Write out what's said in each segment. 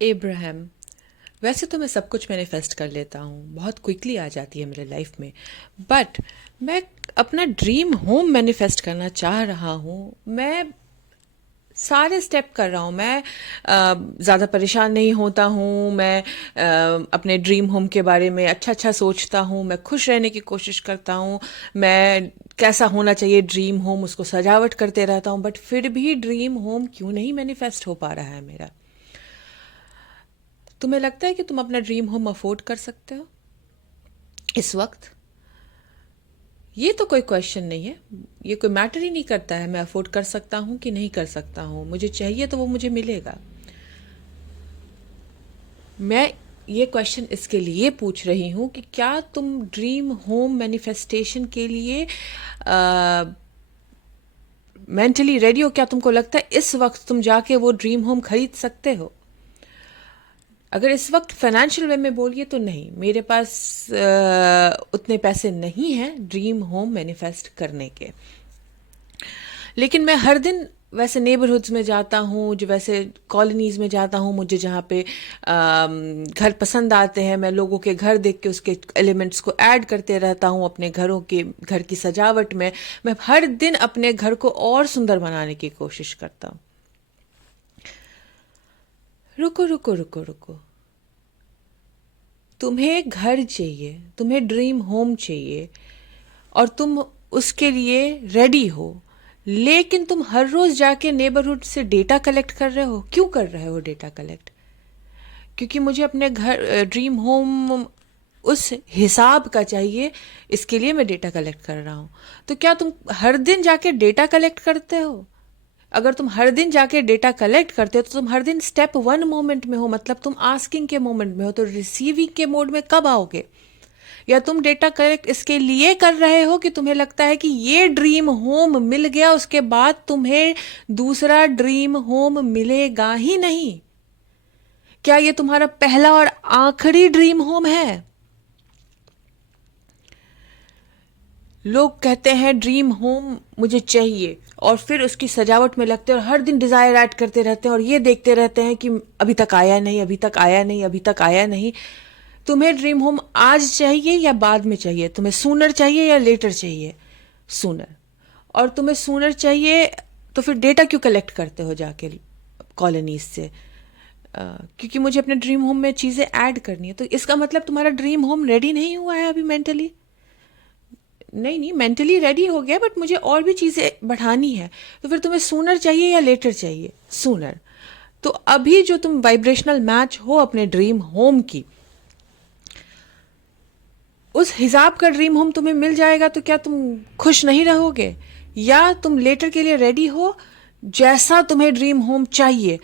Abraham. वैसे तो मैं सब कुछ मैनिफेस्ट कर लेता हूँ, बहुत क्विकली आ जाती है मेरे लाइफ में। बट मैं अपना ड्रीम होम मैनिफेस्ट करना चाह रहा हूँ। मैं सारे स्टेप कर रहा हूँ। मैं ज़्यादा परेशान नहीं होता हूँ। मैं अपने ड्रीम होम के बारे में अच्छा अच्छा सोचता हूँ। मैं खुश रहने की कोशिश करता हूँ। मैं कैसा होना चाहिए ड्रीम होम, उसको सजावट करते रहता हूँ। बट फिर भी ड्रीम होम क्यों नहीं मैनिफेस्ट हो पा रहा है मेरा? तुम्हें लगता है कि तुम अपना ड्रीम होम अफोर्ड कर सकते हो इस वक्त? ये तो कोई क्वेश्चन नहीं है। ये कोई मैटर ही नहीं करता है मैं अफोर्ड कर सकता हूँ कि नहीं कर सकता हूँ। मुझे चाहिए तो वो मुझे मिलेगा। मैं ये क्वेश्चन इसके लिए पूछ रही हूँ कि क्या तुम ड्रीम होम मैनिफेस्टेशन के लिए मेंटली रेडी हो? क्या तुमको लगता है इस वक्त तुम जाके वो ड्रीम होम खरीद सकते हो? अगर इस वक्त फाइनेंशियल वे में बोलिए तो नहीं, मेरे पास उतने पैसे नहीं हैं ड्रीम होम मैनिफेस्ट करने के। लेकिन मैं हर दिन वैसे नेबरहुड्स में जाता हूँ, जो वैसे कॉलोनीज़ में जाता हूँ, मुझे जहाँ पे घर पसंद आते हैं, मैं लोगों के घर देख के उसके एलिमेंट्स को ऐड करते रहता हूँ अपने घर की सजावट में। मैं हर दिन अपने घर को और सुंदर बनाने की कोशिश करता हूँ। रुको रुको रुको रुको। तुम्हें घर चाहिए, तुम्हें ड्रीम होम चाहिए, और तुम उसके लिए रेडी हो। लेकिन तुम हर रोज जाके नेबरहुड से डेटा कलेक्ट कर रहे हो। क्यों कर रहे हो डेटा कलेक्ट? क्योंकि मुझे अपने घर ड्रीम होम उस हिसाब का चाहिए, इसके लिए मैं डेटा कलेक्ट कर रहा हूँ। तो क्या तुम हर दिन जाके डेटा कलेक्ट करते हो? अगर तुम हर दिन जाके डेटा कलेक्ट करते हो तो तुम हर दिन स्टेप वन मोमेंट में हो, मतलब तुम आस्किंग के मोमेंट में हो। तो रिसीविंग के मोड में कब आओगे? या तुम डेटा कलेक्ट इसके लिए कर रहे हो कि तुम्हें लगता है कि ये ड्रीम होम मिल गया, उसके बाद तुम्हें दूसरा ड्रीम होम मिलेगा ही नहीं? क्या ये तुम्हारा पहला और आखिरी ड्रीम होम है? लोग कहते हैं ड्रीम होम मुझे चाहिए, और फिर उसकी सजावट में लगते हैं और हर दिन डिजायर ऐड करते रहते हैं और ये देखते रहते हैं कि अभी तक आया नहीं, अभी तक आया नहीं, अभी तक आया नहीं। तुम्हें ड्रीम होम आज चाहिए या बाद में चाहिए? तुम्हें सूनर चाहिए या लेटर चाहिए? सूनर। और तुम्हें सूनर चाहिए तो फिर डेटा क्यों कलेक्ट करते हो जाके कॉलोनीज से? क्योंकि मुझे अपने ड्रीम होम में चीज़ें ऐड करनी है। तो इसका मतलब तुम्हारा ड्रीम होम रेडी नहीं हुआ है अभी मेंटली? नहीं नहीं, मेंटली रेडी हो गया, बट मुझे और भी चीज़ें बढ़ानी है। तो फिर तुम्हें सूनर चाहिए या लेटर चाहिए? सूनर। तो अभी जो तुम वाइब्रेशनल मैच हो अपने ड्रीम होम की, उस हिसाब का ड्रीम होम तुम्हें मिल जाएगा तो क्या तुम खुश नहीं रहोगे? या तुम लेटर के लिए रेडी हो? जैसा तुम्हें ड्रीम होम चाहिए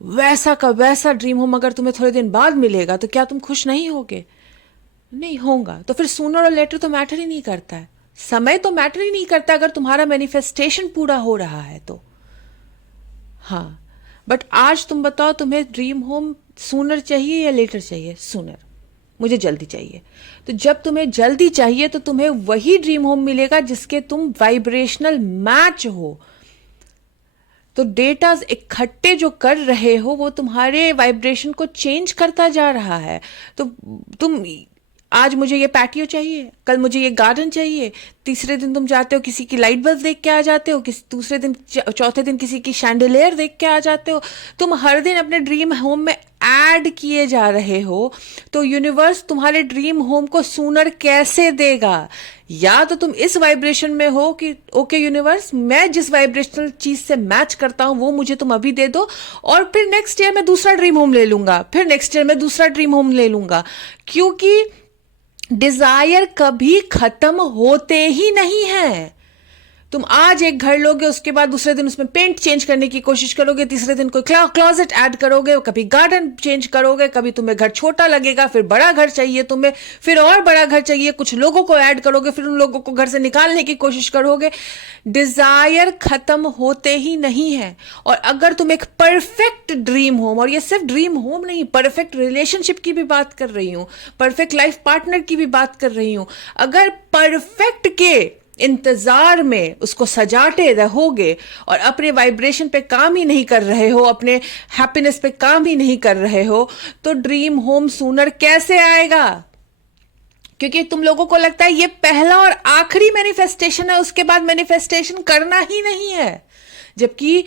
वैसा का वैसा ड्रीम होम अगर तुम्हें थोड़े दिन बाद मिलेगा तो क्या तुम खुश नहीं होगे? नहीं होगा। तो फिर सूनर और लेटर तो मैटर ही नहीं करता है। समय तो मैटर ही नहीं करता अगर तुम्हारा मैनिफेस्टेशन पूरा हो रहा है तो। हाँ, बट आज तुम बताओ, तुम्हें ड्रीम होम सूनर चाहिए या लेटर चाहिए? सूनर। मुझे जल्दी चाहिए। तो जब तुम्हें जल्दी चाहिए तो तुम्हें वही ड्रीम होम मिलेगा जिसके तुम वाइब्रेशनल मैच हो। तो डेटा इकट्ठे जो कर रहे हो वो तुम्हारे वाइब्रेशन को चेंज करता जा रहा है। तो तुम आज मुझे ये पैटियो चाहिए, कल मुझे ये गार्डन चाहिए, तीसरे दिन तुम जाते हो किसी की लाइट बल्ब देख के आ जाते हो, किसी दूसरे दिन चौथे दिन किसी की शैंडलियर देख के आ जाते हो। तुम हर दिन अपने ड्रीम होम में ऐड किए जा रहे हो। तो यूनिवर्स तुम्हारे ड्रीम होम को सूनर कैसे देगा? या तो तुम इस वाइब्रेशन में हो कि ओके यूनिवर्स, मैं जिस वाइब्रेशनल चीज से मैच करता हूं वो मुझे तुम अभी दे दो, और फिर नेक्स्ट ईयर मैं दूसरा ड्रीम होम ले लूंगा, फिर नेक्स्ट ईयर मैं दूसरा ड्रीम होम ले लूंगा। क्योंकि डिजायर कभी खत्म होते ही नहीं है। तुम आज एक घर लोगे, उसके बाद दूसरे दिन उसमें पेंट चेंज करने की कोशिश करोगे, तीसरे दिन कोई क्लॉजेट ऐड करोगे, कभी गार्डन चेंज करोगे, कभी तुम्हें घर छोटा लगेगा, फिर बड़ा घर चाहिए तुम्हें, फिर और बड़ा घर चाहिए, कुछ लोगों को ऐड करोगे, फिर उन लोगों को घर से निकालने की कोशिश करोगे। डिजायर खत्म होते ही नहीं है। और अगर तुम एक परफेक्ट ड्रीम होम, और ये सिर्फ ड्रीम होम नहीं, परफेक्ट रिलेशनशिप की भी बात कर रही हूं, परफेक्ट लाइफ पार्टनर की भी बात कर रही हूं, अगर परफेक्ट के इंतजार में उसको सजाते रहोगे और अपने वाइब्रेशन पे काम ही नहीं कर रहे हो, अपने हैप्पीनेस पे काम ही नहीं कर रहे हो, तो ड्रीम होम सूनर कैसे आएगा? क्योंकि तुम लोगों को लगता है ये पहला और आखिरी मैनिफेस्टेशन है, उसके बाद मैनिफेस्टेशन करना ही नहीं है। जबकि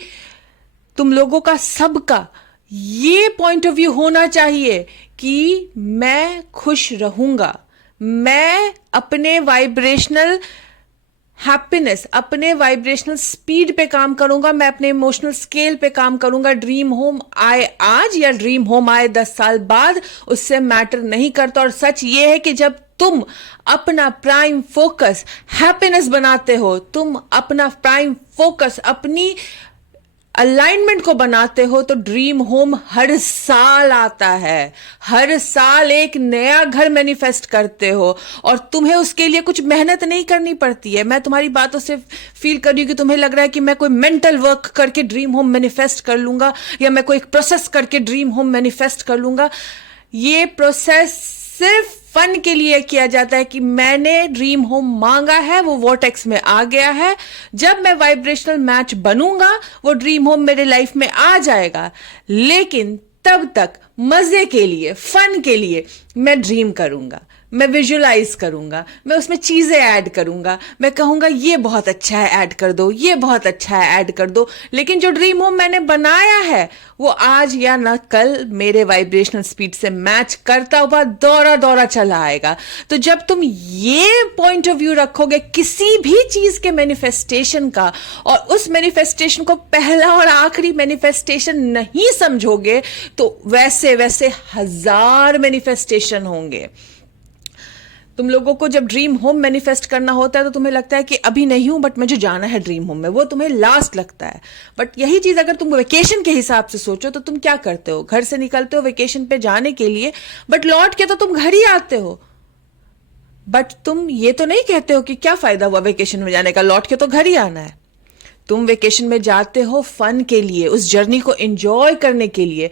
तुम लोगों का सबका ये पॉइंट ऑफ व्यू होना चाहिए कि मैं खुश रहूंगा, मैं अपने वाइब्रेशनल हैप्पीनेस, अपने वाइब्रेशनल स्पीड पे काम करूंगा, मैं अपने इमोशनल स्केल पे काम करूंगा। ड्रीम होम आए आज या ड्रीम होम आए 10 साल बाद, उससे मैटर नहीं करता। और सच ये है कि जब तुम अपना प्राइम फोकस हैप्पीनेस बनाते हो, तुम अपना प्राइम फोकस अपनी अलाइनमेंट को बनाते हो, तो ड्रीम होम हर साल आता है, हर साल एक नया घर मैनिफेस्ट करते हो और तुम्हें उसके लिए कुछ मेहनत नहीं करनी पड़ती है। मैं तुम्हारी बातों से फील कर रही हूं कि तुम्हें लग रहा है कि मैं कोई मेंटल वर्क करके ड्रीम होम मैनिफेस्ट कर लूंगा या मैं कोई एक प्रोसेस करके ड्रीम होम मैनिफेस्ट कर लूंगा। ये प्रोसेस सिर्फ फन के लिए किया जाता है कि मैंने ड्रीम होम मांगा है, वो वॉर्टेक्स में आ गया है, जब मैं वाइब्रेशनल मैच बनूंगा वो ड्रीम होम मेरे लाइफ में आ जाएगा। लेकिन तब तक मजे के लिए, फन के लिए मैं ड्रीम करूंगा, मैं विजुलाइज करूंगा, मैं उसमें चीजें ऐड करूंगा, मैं कहूंगा ये बहुत अच्छा है ऐड कर दो, ये बहुत अच्छा है ऐड कर दो। लेकिन जो ड्रीम होम मैंने बनाया है वो आज या ना कल मेरे वाइब्रेशनल स्पीड से मैच करता हुआ दौरा दौरा चला आएगा। तो जब तुम ये पॉइंट ऑफ व्यू रखोगे किसी भी चीज के मैनिफेस्टेशन का और उस मैनिफेस्टेशन को पहला और आखिरी मैनिफेस्टेशन नहीं समझोगे, तो वैसे वैसे हजार मैनिफेस्टेशन होंगे। तुम लोगों को जब ड्रीम होम मैनिफेस्ट करना होता है तो तुम्हें लगता है कि अभी नहीं हूं बट मुझे जाना है ड्रीम होम में, वो तुम्हें लास्ट लगता है। बट यही चीज अगर तुम वेकेशन के हिसाब से सोचो तो तुम क्या करते हो? घर से निकलते हो वेकेशन पे जाने के लिए, बट लौट के तो तुम घर ही आते हो। बट तुम ये तो नहीं कहते हो कि क्या फायदा हुआ वेकेशन में जाने का, लौट के तो घर ही आना है। तुम वेकेशन में जाते हो फन के लिए, उस जर्नी को एंजॉय करने के लिए।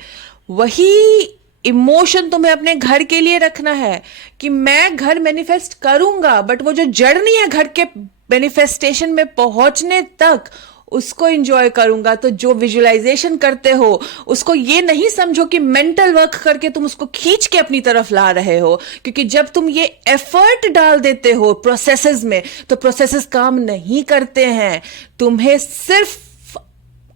वही इमोशन तुम्हें अपने घर के लिए रखना है कि मैं घर मैनिफेस्ट करूंगा, बट वो जो जर्नी है घर के मैनिफेस्टेशन में पहुंचने तक, उसको एंजॉय करूंगा। तो जो विजुअलाइजेशन करते हो उसको ये नहीं समझो कि मेंटल वर्क करके तुम उसको खींच के अपनी तरफ ला रहे हो, क्योंकि जब तुम ये एफर्ट डाल देते हो प्रोसेसेस में तो प्रोसेसेस काम नहीं करते हैं। तुम्हें सिर्फ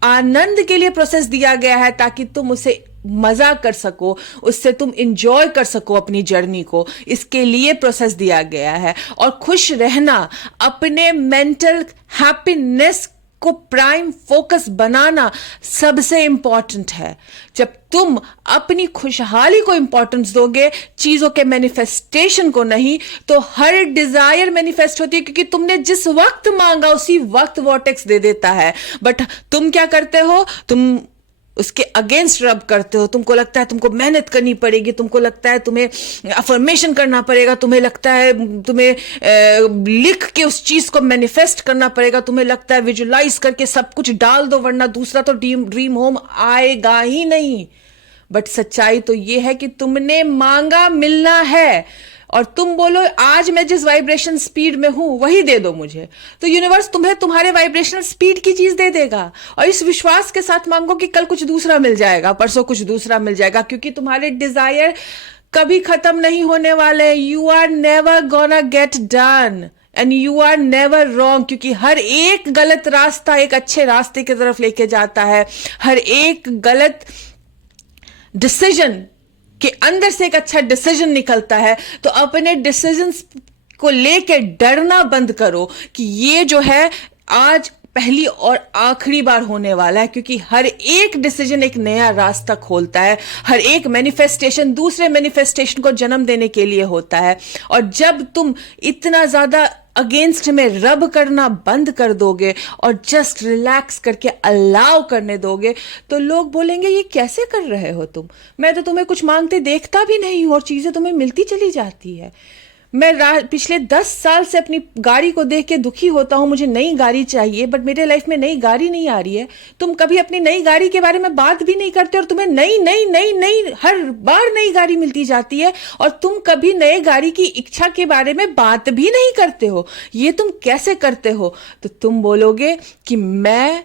आनंद के लिए प्रोसेस दिया गया है ताकि तुम उसे मजा कर सको, उससे तुम इंजॉय कर सको अपनी जर्नी को, इसके लिए प्रोसेस दिया गया है। और खुश रहना, अपने मेंटल हैप्पीनेस को प्राइम फोकस बनाना सबसे इंपॉर्टेंट है। जब तुम अपनी खुशहाली को इंपॉर्टेंस दोगे, चीजों के मैनिफेस्टेशन को नहीं, तो हर डिजायर मैनिफेस्ट होती है, क्योंकि तुमने जिस वक्त मांगा उसी वक्त वॉर्टेक्स दे देता है। बट तुम क्या करते हो? तुम उसके अगेंस्ट रब करते हो। तुमको लगता है तुमको मेहनत करनी पड़ेगी, तुमको लगता है तुम्हें अफर्मेशन करना पड़ेगा, तुम्हें लगता है तुम्हें लिख के उस चीज को मैनिफेस्ट करना पड़ेगा, तुम्हें लगता है विजुलाइज करके सब कुछ डाल दो वरना दूसरा तो ड्रीम होम आएगा ही नहीं। बट सच्चाई तो ये है कि तुमने मांगा, मिलना है, और तुम बोलो आज मैं जिस वाइब्रेशन स्पीड में हूं वही दे दो मुझे, तो यूनिवर्स तुम्हें तुम्हारे वाइब्रेशनल स्पीड की चीज दे देगा। और इस विश्वास के साथ मांगो कि कल कुछ दूसरा मिल जाएगा, परसों कुछ दूसरा मिल जाएगा, क्योंकि तुम्हारे डिजायर कभी खत्म नहीं होने वाले। You are never gonna get done and you are never wrong, क्योंकि हर एक गलत रास्ता एक अच्छे रास्ते की तरफ लेके जाता है। हर एक गलत डिसीजन के अंदर से एक अच्छा डिसीजन निकलता है। तो अपने डिसीजंस को लेके डरना बंद करो कि ये जो है आज पहली और आखिरी बार होने वाला है, क्योंकि हर एक डिसीजन एक नया रास्ता खोलता है। हर एक मैनिफेस्टेशन दूसरे मैनिफेस्टेशन को जन्म देने के लिए होता है। और जब तुम इतना ज्यादा अगेंस्ट में रब करना बंद कर दोगे और जस्ट रिलैक्स करके अलाउ करने दोगे, तो लोग बोलेंगे ये कैसे कर रहे हो तुम, मैं तो तुम्हें कुछ मांगते देखता भी नहीं हूं और चीजें तुम्हें मिलती चली जाती है। मैं पिछले 10 साल से अपनी गाड़ी को देख के दुखी होता हूं, मुझे नई गाड़ी चाहिए, बट मेरे लाइफ में नई गाड़ी नहीं आ रही है। तुम कभी अपनी नई गाड़ी के बारे में बात भी नहीं करते और तुम्हें नई नई नई नई हर बार नई गाड़ी मिलती जाती है, और तुम कभी नए गाड़ी की इच्छा के बारे में बात भी नहीं करते हो। ये तुम कैसे करते हो? तो तुम बोलोगे कि मैं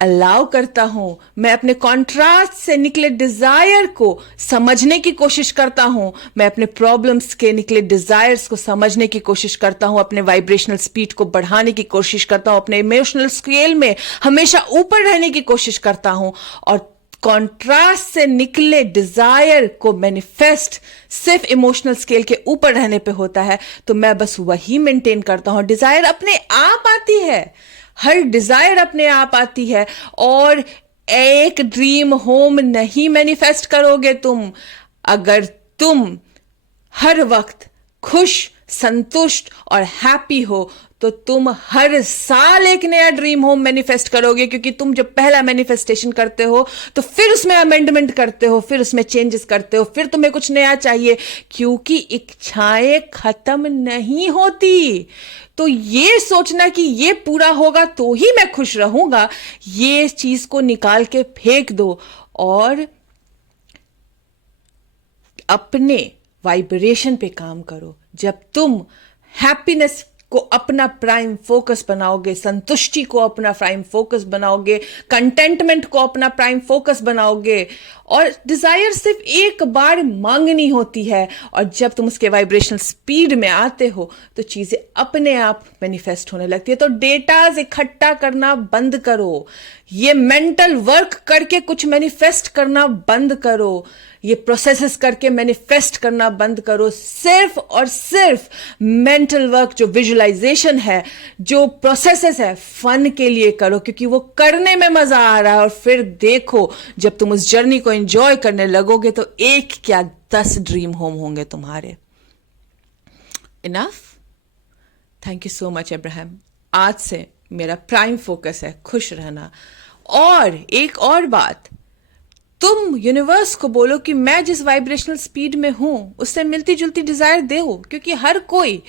अलाउ करता हूं, मैं अपने कॉन्ट्रास्ट से निकले डिजायर को समझने की कोशिश करता हूं, मैं अपने प्रॉब्लम्स के निकले डिजायर्स को समझने की कोशिश करता हूं, अपने वाइब्रेशनल स्पीड को बढ़ाने की कोशिश करता हूं, अपने इमोशनल स्केल में हमेशा ऊपर रहने की कोशिश करता हूं, और कॉन्ट्रास्ट से निकले डिजायर को मैनिफेस्ट सिर्फ इमोशनल स्केल के ऊपर रहने पे होता है। तो मैं बस वही मेंटेन करता हूं। डिजायर अपने आप आती है, हर डिजायर अपने आप आती है, और एक ड्रीम होम नहीं मैनिफेस्ट करोगे तुम अगर तुम हर वक्त खुश, संतुष्ट और हैप्पी हो। तो तुम हर साल एक नया ड्रीम होम मैनिफेस्ट करोगे, क्योंकि तुम जब पहला मैनिफेस्टेशन करते हो तो फिर उसमें अमेंडमेंट करते हो, फिर उसमें चेंजेस करते हो, फिर तुम्हें कुछ नया चाहिए, क्योंकि इच्छाएं खत्म नहीं होती। तो ये सोचना कि ये पूरा होगा तो ही मैं खुश रहूंगा, ये चीज को निकाल के फेंक दो और अपने वाइब्रेशन पे काम करो। जब तुम हैप्पीनेस को अपना प्राइम फोकस बनाओगे, संतुष्टि को अपना प्राइम फोकस बनाओगे, कंटेंटमेंट को अपना प्राइम फोकस बनाओगे, और डिजायर सिर्फ एक बार मांगनी होती है, और जब तुम उसके वाइब्रेशनल स्पीड में आते हो तो चीजें अपने आप मैनिफेस्ट होने लगती है। तो डेटाज इकट्ठा करना बंद करो, ये मेंटल वर्क करके कुछ मैनिफेस्ट करना बंद करो, ये प्रोसेसेस करके मैनिफेस्ट करना बंद करो। सिर्फ और सिर्फ मेंटल वर्क, जो विजुअलाइजेशन है, जो प्रोसेसेस है, फन के लिए करो, क्योंकि वो करने में मजा आ रहा है। और फिर देखो, जब तुम उस जर्नी को एंजॉय करने लगोगे तो एक क्या 10 ड्रीम होम होंगे तुम्हारे। Enough. Thank you so much Abraham. आज से मेरा प्राइम फोकस है खुश रहना। और एक और बात, तुम यूनिवर्स को बोलो कि मैं जिस वाइब्रेशनल स्पीड में हूं उससे मिलती जुलती डिजायर दो, क्योंकि हर कोई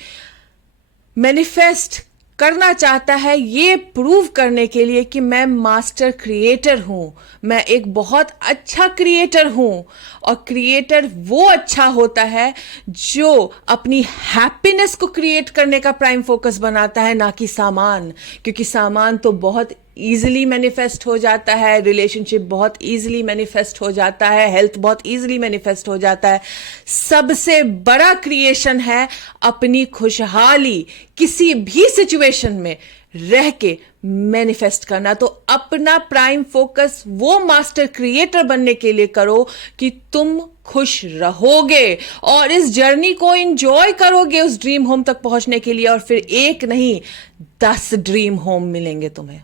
मैनिफेस्ट करना चाहता है ये प्रूव करने के लिए कि मैं मास्टर क्रिएटर हूं, मैं एक बहुत अच्छा क्रिएटर हूं। और क्रिएटर वो अच्छा होता है जो अपनी हैप्पीनेस को क्रिएट करने का प्राइम फोकस बनाता है, ना कि सामान। क्योंकि सामान तो बहुत ईजिली मैनिफेस्ट हो जाता है, रिलेशनशिप बहुत ईजिली मैनिफेस्ट हो जाता है, हेल्थ बहुत ईजिली मैनिफेस्ट हो जाता है। सबसे बड़ा क्रिएशन है अपनी खुशहाली किसी भी सिचुएशन में रह के मैनिफेस्ट करना। तो अपना प्राइम फोकस वो मास्टर क्रिएटर बनने के लिए करो कि तुम खुश रहोगे और इस जर्नी को एंजॉय करोगे उस ड्रीम होम तक पहुंचने के लिए। और फिर एक नहीं 10 ड्रीम होम मिलेंगे तुम्हें।